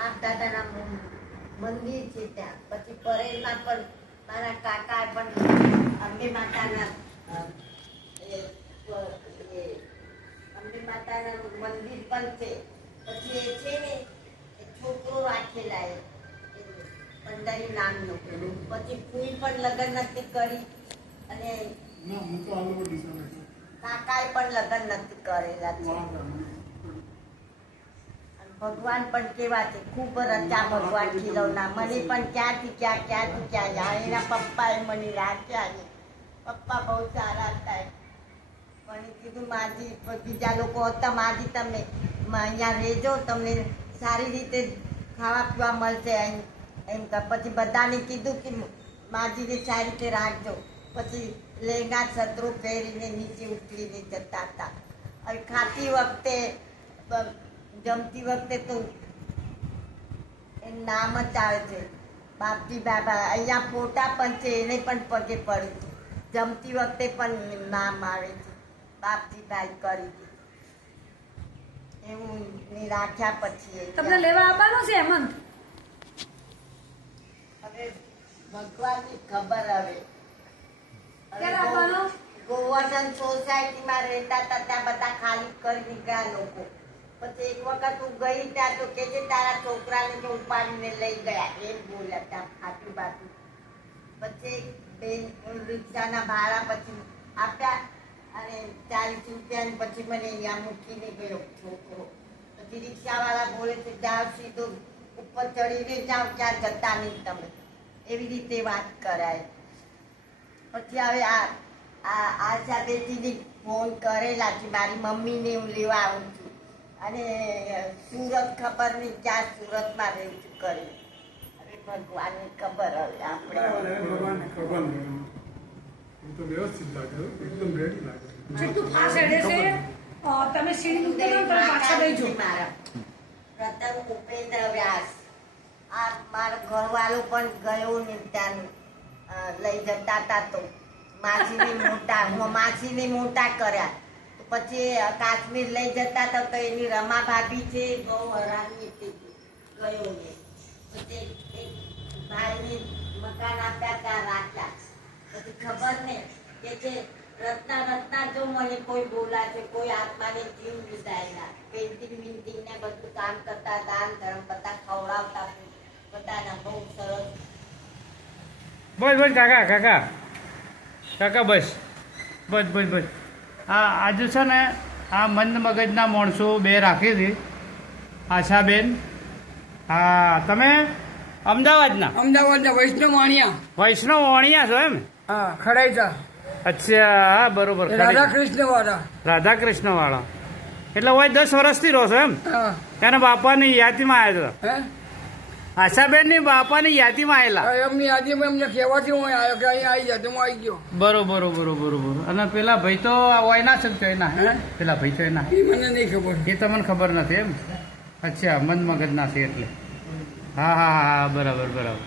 બાપ દાદાના મંદિર છે ત્યાં. પછી પરેલમાં પણ મારા કાકા પણ અંબે માતાના અંબે માતાના મંદિર પણ છે. પછી એ છે ને છોકરો રાખેલા એ પંડારી નામ નામનો પછી કોઈ પણ લગ્ન નથી કરી અને કાકાએ પણ લગ્ન નથી કરેલા છે. ભગવાન પણ કેવા છે, ખૂબ રચા ભગવાન ખીલવના મને પણ ક્યાંથી ક્યાં ક્યાંથી ક્યાં જાય. એના પપ્પાએ મને રાખ્યા છે. પપ્પા બહુ સારા હતા પણ કીધું, માજી, બીજા લોકો હતા, માજી તમે અહીંયા રહેજો, તમને સારી રીતે ખાવા પીવા મળશે એમ એમ કે પછી બધાને કીધું કે, માજીને સારી રીતે રાખજો. પછી લેંગા છત્રો પહેરીને નીચે ઉતરીને જતા હતા. અને ખાતી વખતે જમતી વખતે તો નામ જ આવે છે. બાપજી બાબા અહીંયા ફોટા પણ છે એને પણ પગે પડ્યું જમતી વખતે પણ નામ આવે છે. બાપજીભાઈ કરી એવું ને રાખ્યા પછી તમને લેવા આવવાનો છે હેમંત? હવે ભગવાનની ખબર હવે ક્યારે આવવાનો? ગોવર્ધન સોસાયટીમાં રહેતા હતા ત્યાં બધા ખાલી કરી નીકળ્યા લોકો. પછી એક વખત તું ગઈ ત્યાં તો કે છે, તારા છોકરાને તો ઉપાડીને લઈ ગયા. એમ બોલ્યા ત્યાં આજુબાજુ. પછી બેન રિક્ષાના ભાડા પછી આપ્યા અને ચાલીસ રૂપિયા પછી મને અહીંયા મૂકીને ગયો છોકરો. પછી રિક્ષાવાળા બોલે છે, જાઓ સીધો ઉપર ચડીને જાઓ ક્યાં જતા નહીં તમે. એવી રીતે વાત કરાય. પછી હવે આ આ બેટીને ફોન કરેલા છે, મારી મમ્મીને હું લેવા આવું છું. અને સુરત ખબર નહીં ક્યાં સુરતમાં માં છું કરી ભગવાનની ખબર હવે આપણે. ભગવાનને ખબર નહીં. હું તો વ્યવસ્થિત લાગે એકદમ રેડી લાગે. જેટલું ફાસ હેડે છે તમે સીડી ઉતરો તમે પાછા લઈ મારા. પ્રથમ ઉપેન્દ્ર વ્યાસ. આ મારો ઘરવાળો પણ ગયો ને ત્યાં. લઈ જતા હતા તો. માસીને મોટા હું માસીને મોટા કર્યા. પછી કાશ્મીર લઈ જતા હતા તો એની રમા ભાભી છે, બહુ હરાની હતી. ગયો ને પછી એક ભાઈને મકાન આપ્યા હતા રાખ્યા પછી ખબર ને કે છે રત્ના રત્ના જો મને કોઈ બોલા છે કોઈ આત્માને જીવ વિદાયેલા પેન્ટિંગ, વિન્ટિંગ ને બધું કામ કરતા દાન ધર્મ બધા ખવડાવતા બધાના બહુ સરસ. બસ બસ કાકા કાકા. કાકા, બસ. બસ બસ બસ. આ આજે છે ને આ મંદ મગજના માણસો બે રાખી હતી આશાબેન હા તમે અમદાવાદના? અમદાવાદના વૈષ્ણવ વાણિયા. વૈષ્ણવ વાણિયા છો એમ? હા ખડાઈતા અચ્છા હા બરોબર રાધા કૃષ્ણ વાળા રાધા કૃષ્ણ વાળા એટલે હોય દસ વર્ષથી રહો છો એમ? એના બાપાની યાદીમાં આવ્યા હે? હતા આશાબેનની બાપાની યાદીમાં આવેલા એમની યાદીમાં એમને કહેવાથી હું આવ્યો કે અહીંયા આવી જાય હું આવી ગયો. બરોબર બરોબર બરોબર અને પેલા ભાઈ તો હોય ના શકતો એના હે? પેલા ભાઈ તો એના. મને નહીં ખબર. એ તમને ખબર નથી એમ? અચ્છા મન મગજના છે એટલે. હા હા હા બરાબર બરાબર.